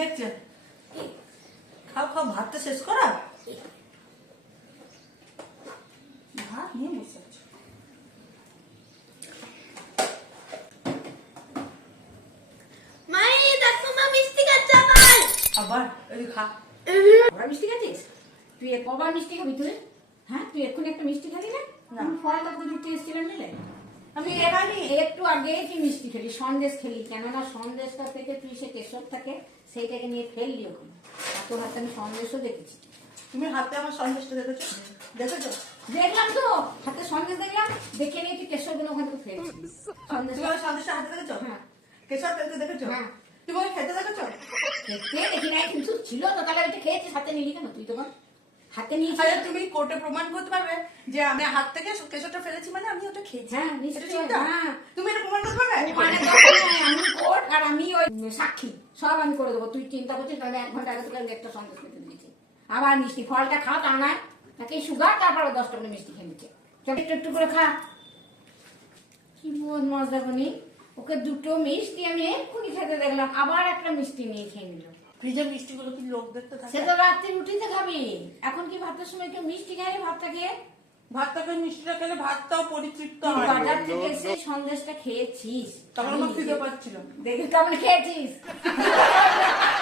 দেখছে? খাও খাও ভাতটা শেষ করা? ভাত নিয়ে বসে আছো। আবার। খা। মিষ্টি খাচ্ছিস? তুই কবার মিষ্টি খাবি তুই? হ্যাঁ তুই এক্ষুনি একটা মিষ্টি খাবি না? না। আমি ফলটা তো দিতে এসেছিলাম নিলে আমি এখানে। একটু আগে মিষ্টি খেলি সন্দেশ খেলি। কেননা সন্দেশটা থেকে তুই সে কেশর থাকে সেইটাকে নিয়ে ফেললি ওখানে। আর তোর হাতে আমি সন্দেশও দেখেছি। তুমি হাতে আমার সন্দেশটা দেখেছ? দেখেছ? দেখলাম তো! হাতে সন্দেশ দেখলাম দেখে নিয়ে তুই কেশরগুলো ওখান আমার সন্দেশটা হাতে দেখেছ? হ্যাঁ। কেশর ফেলতে দেখেছ? হ্যাঁ। তুমি ওকে খেতে দেখেছ? খেতে দেখি নাই কিন্তু ছিল তো তাহলে ওইটা খেয়েছিস হাতে নিলি কেন তুই তখন হাতে নিয়েছিস আরে তুমি কোর্টে প্রমাণ করতে পারবে যে আমি হাত থেকে কেশরটা ফেলেছি মানে আমি ওটা খেয়েছি। হ্যাঁ, নিশ্চয়ই, হ্যাঁ। তুমি এটা প্রমাণ করতে পারবে মানে দরকার নাই, আমি কোর্ট আর আমি ওই সাক্ষী সব আমি করে দেবো। তুই চিন্তা করছিস তাহলে এক ঘণ্টা আগে তোকে আমি একটা সন্দেশ খেতে দিয়েছি। আবার মিষ্টি ফলটা খা তা নয় তাকে সুগার তারপরে দশটা করে মিষ্টি খেয়ে নিচ্ছে। চল একটু একটু করে খা। কি বোধ দেখো নি ওকে দুটো মিষ্টি আমি এক্ষুনি খেতে দেখলাম আবার একটা মিষ্টি নিয়ে খেয়ে নিল। ফ্রিজের মিষ্টিগুলো কি লোক দেখতে সে তো রাত্রি রুটিতে খাবি। এখন কি ভাতের সময় কেউ মিষ্টি খাই ভাতটা খেয়ে ভাতটাকে মিষ্টিটা খেলে ভাতটাও পরিতৃপ্ত হয়। বাজার থেকে এসে সন্দেশটা খেয়েছিস। তখন আমার খিদে পাচ্ছিল। দেখে কেমন খেয়েছিস।